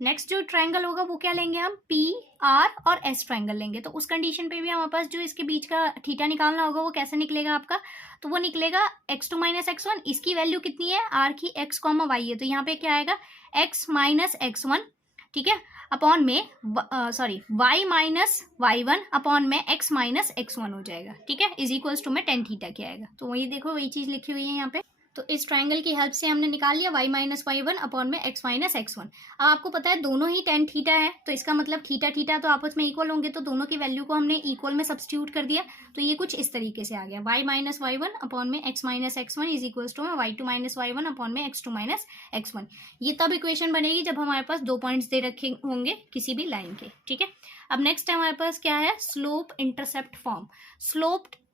नेक्स्ट जो ट्रायंगल होगा वो क्या लेंगे हम, पी आर और एस ट्रायंगल लेंगे। तो उस कंडीशन पे भी हमारे पास जो इसके बीच का थीटा निकालना होगा वो कैसे निकलेगा आपका, तो वो निकलेगा x2 माइनस x1, इसकी वैल्यू कितनी है, r की x कॉमा y है, तो यहाँ पे क्या आएगा x माइनस x1, ठीक है, अपॉन में y माइनस y1 अपॉन में x माइनस x1 हो जाएगा, ठीक है, इज इक्वल्स टू में टेन थीटा क्या आएगा। तो वही देखो, वही चीज लिखी हुई है यहाँ पे। तो इस ट्रायंगल की हेल्प से हमने निकाल लिया y माइनस y1 अपॉन में x माइनस x1। अब आपको पता है दोनों ही टेन थीटा है, तो इसका मतलब थीटा थीटा तो आपस में इक्वल होंगे, तो दोनों की वैल्यू को हमने इक्वल में सब्स्टिट्यूट कर दिया, तो ये कुछ इस तरीके से आ गया, y माइनस y1 अपॉन में x minus x1 is equals to में y2 माइनस y1 अपॉन में x2 माइनस x1। ये तब इक्वेशन बनेगी जब हमारे पास दो पॉइंट्स दे रखे होंगे किसी भी लाइन के, ठीक है। अब नेक्स्ट हमारे पास क्या है, slope intercept form.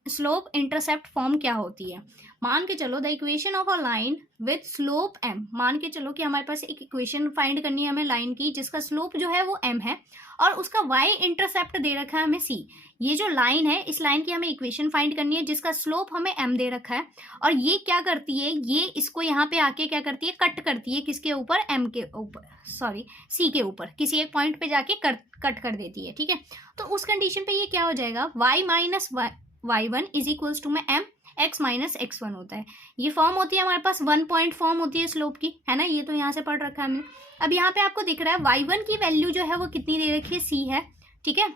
Slope intercept form क्या होती है, मान के चलो the equation of a line with slope m। मान के चलो कि हमारे पास एक इक्वेशन फाइंड करनी है हमें लाइन की जिसका स्लोप जो है वो m है और उसका y इंटरसेप्ट दे रखा है हमें c। ये जो लाइन है, इस लाइन की हमें इक्वेशन फाइंड करनी है जिसका स्लोप हमें m दे रखा है, और ये क्या करती है, ये इसको यहाँ पे आके क्या करती है, कट करती है, किसके ऊपर, m के ऊपर, सॉरी c के ऊपर, किसी एक पॉइंट पे जाके कट कर देती है, ठीक है। तो उस कंडीशन पे ये क्या हो जाएगा, y minus y1 is equals to में m x माइनस x1 होता है। ये फॉर्म होती है हमारे पास 1 पॉइंट फॉर्म होती है स्लोप की, है ना, ये तो यहाँ से पढ़ रखा है हमने। अब यहाँ पे आपको दिख रहा है y1 की वैल्यू जो है वो कितनी दे रखी है, c है, ठीक है,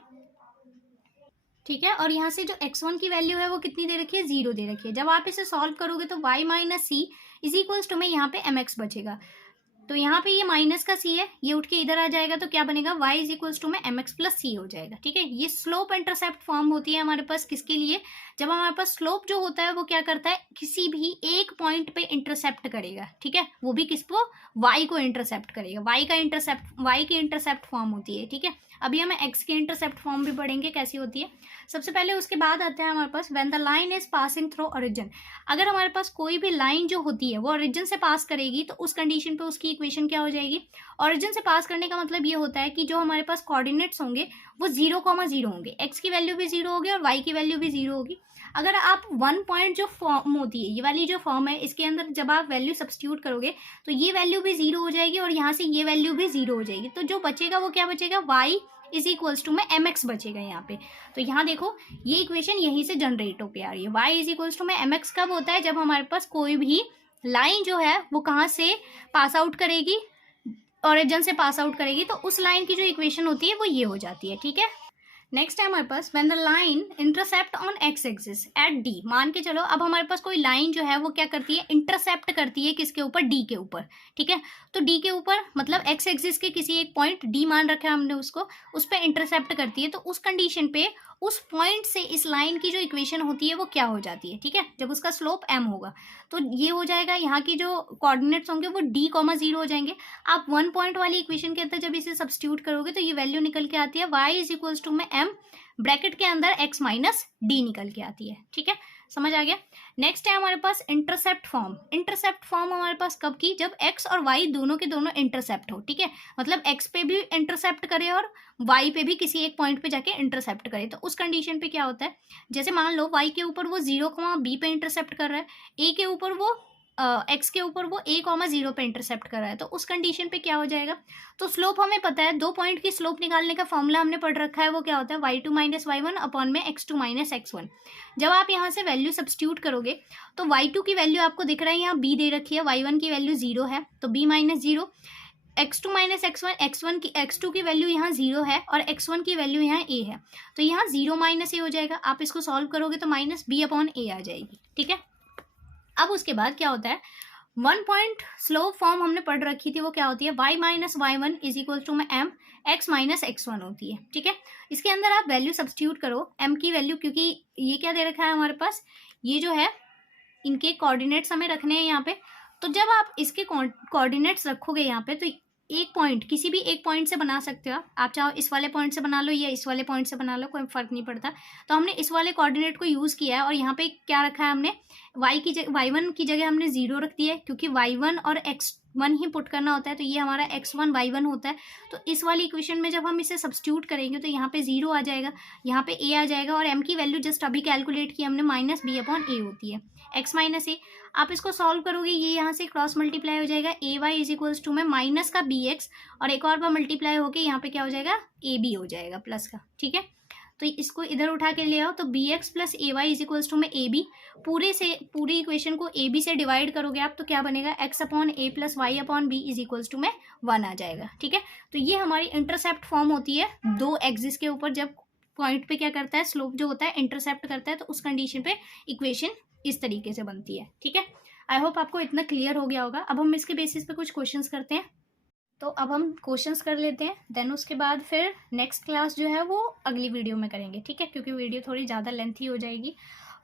ठीक है, और यहाँ से जो x1 की वैल्यू है वो कितनी दे रखी है, 0 दे रखी है। जब आप इसे सॉल्व करोगे तो y minus c is equals to में यहाँ पे mx बचेगा, तो यहाँ पे ये माइनस का c है, ये उठ के इधर आ जाएगा, तो क्या बनेगा, y इज इक्वल्स टू में mx प्लस c हो जाएगा, ठीक है। ये स्लोप इंटरसेप्ट फॉर्म होती है हमारे पास किसके लिए, जब हमारे पास स्लोप जो होता है वो क्या करता है, किसी भी एक पॉइंट पे इंटरसेप्ट करेगा, ठीक है, वो भी किसको, y को इंटरसेप्ट करेगा, y की इंटरसेप्ट फॉर्म होती है, ठीक है। अभी हमें x की इंटरसेप्ट फॉर्म भी पढ़ेंगे कैसी होती है। सबसे पहले उसके बाद आता है हमारे पास when the line is passing through origin. अगर हमारे पास कोई भी लाइन जो होती है वो ओरिजिन से पास करेगी तो उस कंडीशन पे उसकी इक्वेशन क्या हो जाएगी, ओरिजिन से पास करने का मतलब ये होता है कि जो हमारे पास कोऑर्डिनेट्स होंगे वो 0,0 होंगे, x की वैल्यू भी 0 होगी और y की वैल्यू भी 0 होगी। अगर आप 1 पॉइंट जो फॉर्म होती है, ये वाली जो फॉर्म है, इसके अंदर जब आप वैल्यू सब्स्टिट्यूट करोगे तो ये वैल्यू भी 0 हो जाएगी और यहाँ से ये वैल्यू भी 0 हो जाएगी। तो जो बचेगा वो क्या बचेगा, y इज इक्वल्स टू में mx बचेगा यहाँ पे। तो यहाँ देखो ये इक्वेशन यहीं से जनरेट होके आ रही है। y इज इक्वल्स टू में mx कब होता है, जब हमारे पास कोई भी लाइन जो है वो कहाँ से पास आउट करेगी, ओरिजिन से पास आउट करेगी, तो उस लाइन की जो इक्वेशन होती है वो ये हो जाती है। ठीक है, नेक्स्ट है हमारे पास when the line intercept on x axis at d. मान के चलो अब हमारे पास कोई लाइन जो है वो क्या करती है, इंटरसेप्ट करती है किसके ऊपर, डी के ऊपर। ठीक है, तो डी के ऊपर मतलब एक्स एक्सिस के किसी एक पॉइंट, डी मान रखा है हमने उसको, उस पर इंटरसेप्ट करती है। तो उस कंडीशन पे उस पॉइंट से इस लाइन की जो इक्वेशन होती है वो क्या हो जाती है। ठीक है, जब उसका स्लोप m होगा तो ये हो जाएगा, यहाँ की जो कोऑर्डिनेट्स होंगे वो d,0 हो जाएंगे। आप 1 पॉइंट वाली इक्वेशन के अंदर जब इसे सब्स्टिट्यूट करोगे तो ये वैल्यू निकल के आती है y इज इक्वल्स टू में m ब्रैकेट के अंदर x माइनस डी निकल के आती है। ठीक है, समझ आ गया। नेक्स्ट है हमारे पास इंटरसेप्ट फॉर्म। इंटरसेप्ट फॉर्म हमारे पास कब की, जब x और y दोनों के दोनों इंटरसेप्ट हो। ठीक है, मतलब x पे भी इंटरसेप्ट करे और y पे भी किसी एक पॉइंट पे जाके इंटरसेप्ट करे। तो उस कंडीशन पे क्या होता है, जैसे मान लो y के ऊपर वो 0,b पे इंटरसेप्ट कर रहा है, a के ऊपर वो x के ऊपर वो a,0 पे इंटरसेप्ट कर रहा है, तो उस कंडीशन पे क्या हो जाएगा। तो स्लोप हमें पता है, 2 पॉइंट की स्लोप निकालने का फॉर्मूला हमने पढ़ रखा है, वो क्या होता है y2 माइनस y1 अपॉन में x2 माइनस x1। जब आप यहाँ से वैल्यू सब्स्टिट्यूट करोगे तो y2 की वैल्यू आपको दिख रहा है यहाँ b दे रखी है, y1 की वैल्यू 0 है तो b minus 0, x2 minus x1 की x2 की वैल्यू यहाँ 0 है और x1 की वैल्यू यहाँ a है, तो यहाँ 0 माइनस a हो जाएगा। आप इसको सॉल्व करोगे तो माइनस b अपॉन a आ जाएगी। ठीक है, अब उसके बाद क्या होता है, 1 पॉइंट स्लोप फॉर्म हमने पढ़ रखी थी, वो क्या होती है, y minus y1 is equal to में m x माइनस x1 होती है। ठीक है, इसके अंदर आप वैल्यू सब्स्टिट्यूट करो m की वैल्यू, क्योंकि ये क्या दे रखा है हमारे पास, ये जो है इनके कोऑर्डिनेट्स हमें रखने हैं यहाँ पे। तो जब आप इसके कोऑर्डिनेट्स रखोगे यहाँ पे तो एक पॉइंट, किसी भी एक पॉइंट से बना सकते हो आप चाहो इस वाले पॉइंट से बना लो या इस वाले पॉइंट से बना लो, कोई फर्क नहीं पड़ता। तो हमने इस वाले कोऑर्डिनेट को यूज़ किया है और यहाँ पे क्या रखा है हमने, y1 की जगह हमने 0 रख दिया है, क्योंकि y1 और x1 ही पुट करना होता है, तो ये हमारा x1 y1 होता है। तो इस वाली इक्वेशन में जब हम इसे सब्स्टिट्यूट करेंगे तो यहाँ पे 0 आ जाएगा, यहाँ पे a आ जाएगा और m की वैल्यू जस्ट अभी कैलकुलेट की हमने माइनस b अपॉन a होती है, x माइनस a। आप इसको सॉल्व करोगे, ये यहाँ से क्रॉस मल्टीप्लाई हो जाएगा, ए वाई इज इक्वल्स टू में माइनस का बी एक्स और एक और बार मल्टीप्लाई होके यहाँ पे क्या हो जाएगा, ए बी हो जाएगा प्लस का। ठीक है, तो इसको इधर उठा के ले आओ तो B X plus A Y is equals to में ए बी, पूरी इक्वेशन को ए बी से डिवाइड करोगे आप तो क्या बनेगा, X upon A plus Y upon B is equals to में 1 आ जाएगा। ठीक है, तो ये हमारी इंटरसेप्ट फॉर्म होती है दो एक्सिस के ऊपर, जब पॉइंट पे क्या करता है, स्लोप जो होता है इंटरसेप्ट करता है, तो उस कंडीशन पे इक्वेशन इस तरीके से बनती है। ठीक है, आई होप आपको इतना क्लियर हो गया होगा। अब हम इसके बेसिस पे कुछ क्वेश्चंस करते हैं। तो अब हम क्वेश्चंस कर लेते हैं, देन उसके बाद फिर नेक्स्ट क्लास जो है वो अगली वीडियो में करेंगे। ठीक है, क्योंकि वीडियो थोड़ी ज़्यादा लेंथी हो जाएगी।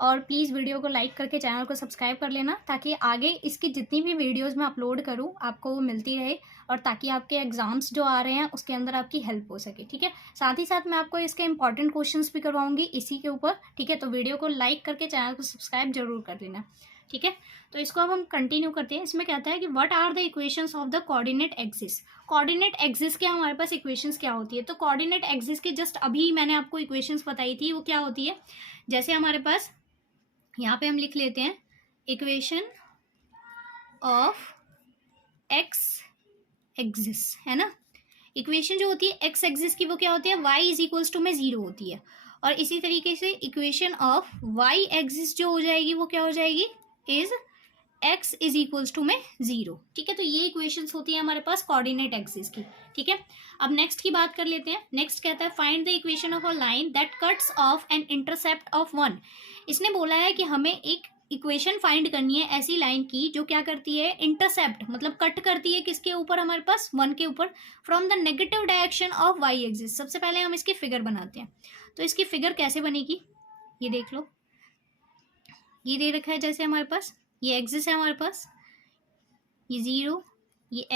और प्लीज़ वीडियो को लाइक करके चैनल को सब्सक्राइब कर लेना, ताकि आगे इसकी जितनी भी वीडियोस मैं अपलोड करूँ आपको वो मिलती रहे, और ताकि आपके एग्ज़ाम्स जो आ रहे हैं उसके अंदर आपकी हेल्प हो सके। ठीक है, साथ ही साथ मैं आपको इसके इंपॉर्टेंट क्वेश्चंस भी करवाऊंगी इसी के ऊपर। ठीक है, तो वीडियो को लाइक करके चैनल को सब्सक्राइब जरूर कर लेना। ठीक है, तो इसको अब हम कंटिन्यू करते हैं। इसमें कहता है कि what are the equations of the coordinate axis. Coordinate axis के हमारे पास इक्वेशंस क्या होती है, तो कोऑर्डिनेट एक्सिस के जस्ट अभी मैंने आपको इक्वेशंस बताई थी, वो क्या होती है, जैसे हमारे पास यहाँ पे हम लिख लेते हैं इक्वेशन ऑफ एक्स एक्सिस, है ना। इक्वेशन जो होती है एक्स एक्सिस की वो क्या होती है, y इज इक्वल्स टू में 0 होती है। और इसी तरीके से इक्वेशन ऑफ y एक्सिस जो हो जाएगी वो क्या हो जाएगी, is x is equals to में 0। ठीक है, तो ये इक्वेशंस होती है हमारे पास कोऑर्डिनेट एक्सिस की। ठीक है, अब नेक्स्ट की बात कर लेते हैं। नेक्स्ट कहता है find the equation of a line that cuts off an intercept of 1। इसने बोला है कि हमें एक इक्वेशन फाइंड करनी है ऐसी लाइन की जो क्या करती है, इंटरसेप्ट मतलब कट करती है किसके ऊपर, हमारे पास 1 के ऊपर, from the negative direction of y axis. सबसे पहले हम इसकी फिगर बनाते हैं। तो इसकी फिगर कैसे बनेगी, ये देख लो, ये दे रखा है जैसे हमारे पास ये एक्सिस है हमारे पास, ये 0, ये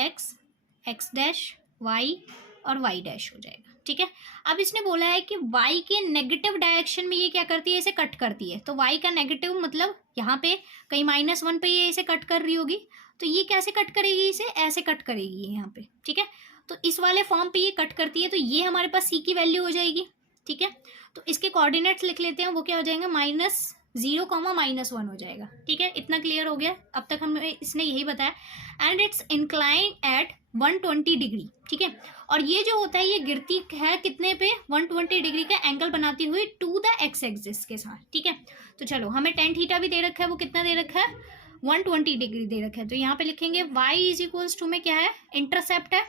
x डैश y और y डैश हो जाएगा। ठीक है, अब इसने बोला है कि y के नेगेटिव डायरेक्शन में ये क्या करती है, इसे कट करती है। तो y का नेगेटिव मतलब यहाँ पे कहीं -1 पे ये इसे कट कर रही होगी, तो ये कैसे कट करेगी, इसे ऐसे कट करेगी यहाँ पे। ठीक है, तो इस वाले फॉर्म पे ये कट करती है, तो ये हमारे पास c की वैल्यू हो जाएगी। ठीक है, तो इसके कोऑर्डिनेट्स लिख लेते हैं, वो क्या हो जाएंगे, 0, -1 हो जाएगा। ठीक है, इतना क्लियर हो गया? अब तक हमें इसने यही बताया। And it's incline at 120 degree. ठीक है, और ये जो होता है ये गिरती है कितने पे? 120 डिग्री का एंगल बनाती हुई टू द एक्स एक्सिस के साथ। ठीक है, तो चलो हमें टेन थीटा भी दे रखा है, वो कितना दे रखा है? 120 डिग्री दे रखा है। तो यहाँ पे लिखेंगे y इज इक्वल्स टू में क्या है? इंटरसेप्ट है,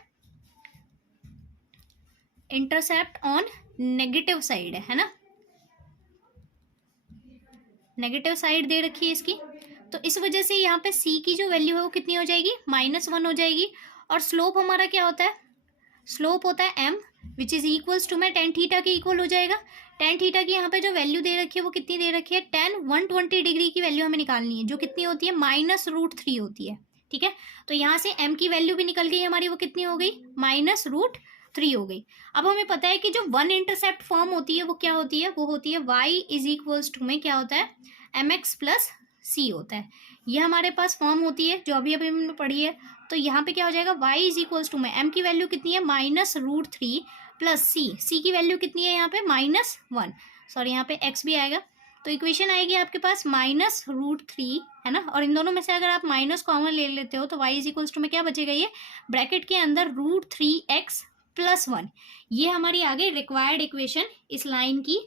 इंटरसेप्ट ऑन नेगेटिव साइड है ना, नेगेटिव साइड दे रखी है इसकी। तो इस वजह से यहाँ पे c की जो वैल्यू है वो कितनी हो जाएगी? -1 हो जाएगी। और स्लोप हमारा क्या होता है? स्लोप होता है m, which is equals to में टेन थीटा के इक्वल हो जाएगा। टेन थीटा की यहाँ पे जो वैल्यू दे रखी है वो कितनी दे रखी है? 120 डिग्री की वैल्यू हमें निकालनी है, जो कितनी होती है? -√3 होती है। ठीक है, तो यहाँ से m की वैल्यू भी निकल गई हमारी, वो कितनी हो गई? -√3 हो गई। अब हमें पता है कि जो वन इंटरसेप्ट फॉर्म होती है वो क्या होती है? वो होती है y इज इक्वल्स टू में क्या होता है? mx प्लस c होता है। ये हमारे पास फॉर्म होती है जो अभी अभी हमने पढ़ी है। तो यहाँ पे क्या हो जाएगा? y इज इक्वल्स टू में m की वैल्यू कितनी है? -√3 प्लस c की वैल्यू कितनी है यहाँ पे? -1, सॉरी यहाँ पे x भी आएगा। तो इक्वेशन आएगी आपके पास -√3 है ना, और इन दोनों में से अगर आप माइनस कॉमन ले लेते हो तो y इज इक्वल्स टू में क्या बचेगा? ये ब्रैकेट के अंदर √3x + 1। ये हमारी आगे रिक्वायर्ड इक्वेशन इस लाइन की,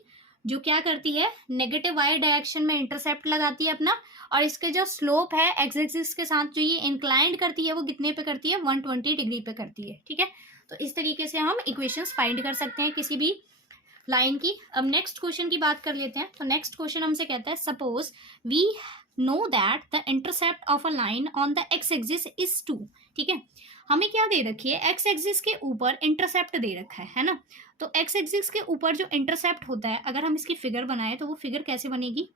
जो क्या करती है? नेगेटिव y डायरेक्शन में इंटरसेप्ट लगाती है अपना, और इसके जो स्लोप है एक्स एक्सिस के साथ जो ये इंक्लाइंड करती है वो कितने पे करती है? 120 डिग्री पे करती है। ठीक है, तो इस तरीके से हम इक्वेशंस फाइंड कर सकते हैं किसी भी लाइन की। अब नेक्स्ट क्वेश्चन की बात कर लेते हैं। तो नेक्स्ट क्वेश्चन हमसे कहता है, suppose we know that the intercept of a line on the X axis is 2। ठीक है, हमें क्या दे रखी है? एक्स एक्सिस के ऊपर इंटरसेप्ट दे रखा है ना। तो एक्स एक्सिस के ऊपर जो इंटरसेप्ट होता है, अगर हम इसकी फिगर बनाए तो वो फिगर कैसे बनेगी?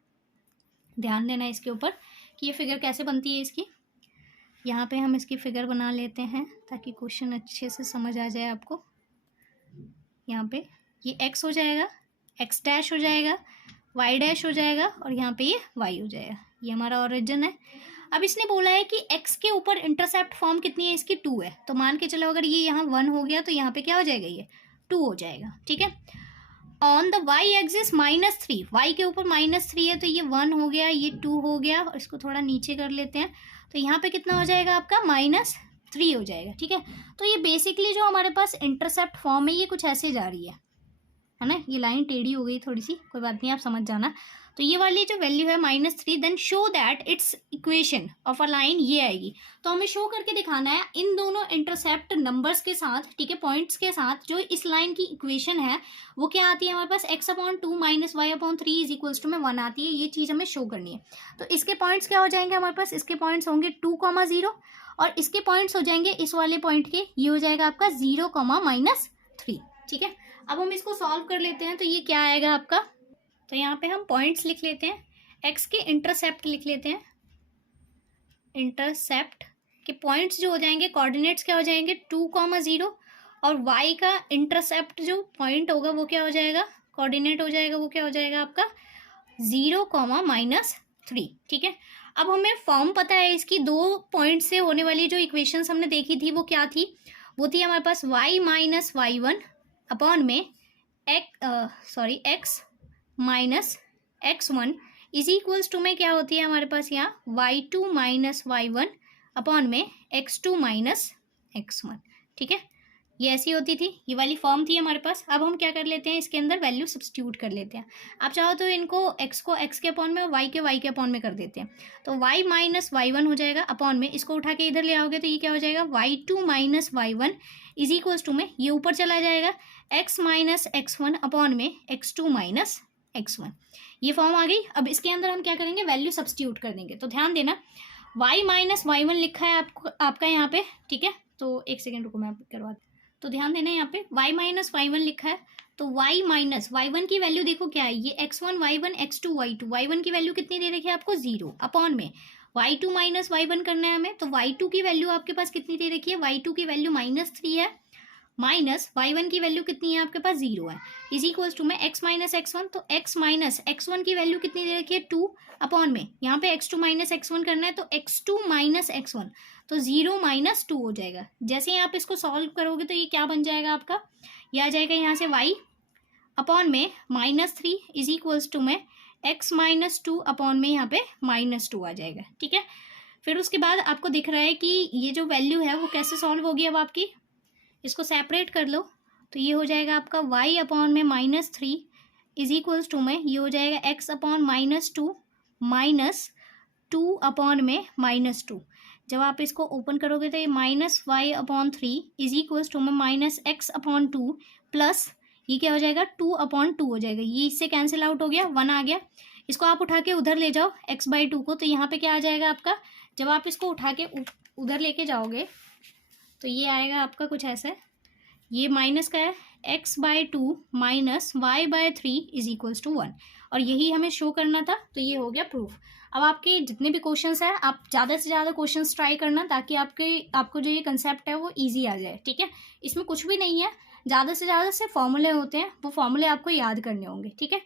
ध्यान देना इसके ऊपर कि ये फिगर कैसे बनती है इसकी। यहाँ पे हम इसकी फिगर बना लेते हैं ताकि क्वेश्चन अच्छे से समझ आ जाए आपको। यहाँ पे ये x हो जाएगा, x डैश हो जाएगा, y डैश हो जाएगा, और यहाँ पे ये y हो जाएगा। ये हमारा ओरिजिन है। अब इसने बोला है कि x के ऊपर इंटरसेप्ट फॉर्म कितनी है? इसकी 2 है। तो मान के चलो अगर ये यहाँ 1 हो गया तो यहाँ पे क्या हो जाएगा? ये 2 हो जाएगा। ठीक है, on the y axis -3, y के ऊपर -3 है तो ये 1 हो गया, ये 2 हो गया, और इसको थोड़ा नीचे कर लेते हैं। तो यहाँ पे कितना हो जाएगा आपका? -3 हो जाएगा। ठीक है, तो ये बेसिकली जो हमारे पास इंटरसेप्ट फॉर्म है ये कुछ ऐसे जा रही है ना। ये लाइन टेढ़ी हो गई थोड़ी सी, कोई बात नहीं, आप समझ जाना। तो ये वाली जो वैल्यू है -3, then show that it's equation of a line ये आएगी। तो हमें शो करके दिखाना है इन दोनों इंटरसेप्ट नंबर्स के साथ, ठीक है, पॉइंट्स के साथ, जो इस लाइन की इक्वेशन है वो क्या आती है हमारे पास? x/2 - y/3 is equals to में 1 आती है। ये चीज़ हमें शो करनी है। तो इसके पॉइंट्स क्या हो जाएंगे हमारे पास? इसके पॉइंट्स होंगे 2, 0, और इसके पॉइंट्स हो जाएंगे इस वाले पॉइंट के, ये हो जाएगा आपका 0, -3। ठीक है, अब हम इसको सॉल्व कर लेते हैं। तो ये क्या आएगा आपका? तो यहाँ पे हम पॉइंट्स लिख लेते हैं, x के इंटरसेप्ट लिख लेते हैं। इंटरसेप्ट के पॉइंट्स जो हो जाएंगे, कोऑर्डिनेट्स क्या हो जाएंगे? 2, 0, और y का इंटरसेप्ट जो पॉइंट होगा वो क्या हो जाएगा? कोऑर्डिनेट हो जाएगा, वो क्या हो जाएगा आपका? 0, -3। ठीक है, अब हमें फॉर्म पता है इसकी, 2 पॉइंट से होने वाली जो इक्वेशंस हमने देखी थी वो क्या थी? वो थी हमारे पास y - y1 अपॉन में x - x1 is equals to में क्या होती है हमारे पास यहाँ? y2 - y1 अपॉन में x2 - x1। ठीक है, ये ऐसी होती थी, ये वाली फॉर्म थी हमारे पास। अब हम क्या कर लेते हैं? इसके अंदर वैल्यू सब्स्टिट्यूट कर लेते हैं। आप चाहो तो इनको x को x के अपॉन में और y के अपॉन में कर देते हैं। तो y - y1 हो जाएगा अपॉन में, इसको उठा के इधर ले आओगे तो ये क्या हो जाएगा? y2 - y1 is equals to में, ये ऊपर चला जाएगा, x - x1 अपॉन में x2 - x1। ये फॉर्म आ गई। अब इसके अंदर हम क्या करेंगे? वैल्यू सब्स्टिट्यूट कर देंगे। तो ध्यान देना, y - y1 लिखा है आपका यहाँ पे। ठीक है, तो एक सेकेंड रुको, मैं करवा। तो ध्यान देना, यहाँ पे y - y1 लिखा है। तो y - y1 की वैल्यू देखो क्या है? ये x1 y1 x2 y2। y1 की वैल्यू कितनी दे रखी है आपको? 0 अपॉन में y2 - y1 करना है हमें। तो y2 की वैल्यू आपके पास कितनी दे रखी है? y2 की वैल्यू -3 है, माइनस y1 की वैल्यू कितनी है आपके पास? 0 है, इज इक्वल्स टू में x - x1। तो x - x1 की वैल्यू कितनी दे रखी है? 2 अपॉन में, यहाँ पे x2 - x1 करना है तो x2 - x1, तो 0 - 2 हो जाएगा। जैसे ही आप इसको सॉल्व करोगे तो ये क्या बन जाएगा आपका? ये आ जाएगा यहाँ से y अपॉन में -3 इज इक्वल्स टू में x माइनस टू अपॉन में यहाँ पे -2 आ जाएगा, ठीक है। फिर उसके बाद आपको दिख रहा है कि ये जो वैल्यू है वो कैसे सॉल्व होगी। अब आपकी इसको सेपरेट कर लो तो ये हो जाएगा आपका y अपॉन में -3 इज इक्वल्स टू में ये हो जाएगा x अपॉन -2 अपॉन में -2। जब आप इसको ओपन करोगे तो ये -y/3 इज इक्वल्स टू में -x/2 प्लस ये क्या हो जाएगा 2/2 हो जाएगा। ये इससे कैंसिल आउट हो गया, 1 आ गया। इसको आप उठा के उधर ले जाओ x/2 को, तो यहाँ पे क्या आ जाएगा आपका, जब आप इसको उठा के उधर लेके जाओगे तो ये आएगा आपका कुछ ऐसे, ये माइनस का है x/2 minus y/3 is equals to 1, और यही हमें शो करना था। तो ये हो गया प्रूफ। अब आपके जितने भी क्वेश्चंस हैं आप ज़्यादा से ज़्यादा क्वेश्चंस ट्राई करना ताकि आपको जो ये कंसेप्ट है वो इजी आ जाए, ठीक है। इसमें कुछ भी नहीं है, ज़्यादा से ज़्यादा से फॉर्मूले होते हैं, वो फॉर्मूले आपको याद करने होंगे, ठीक है।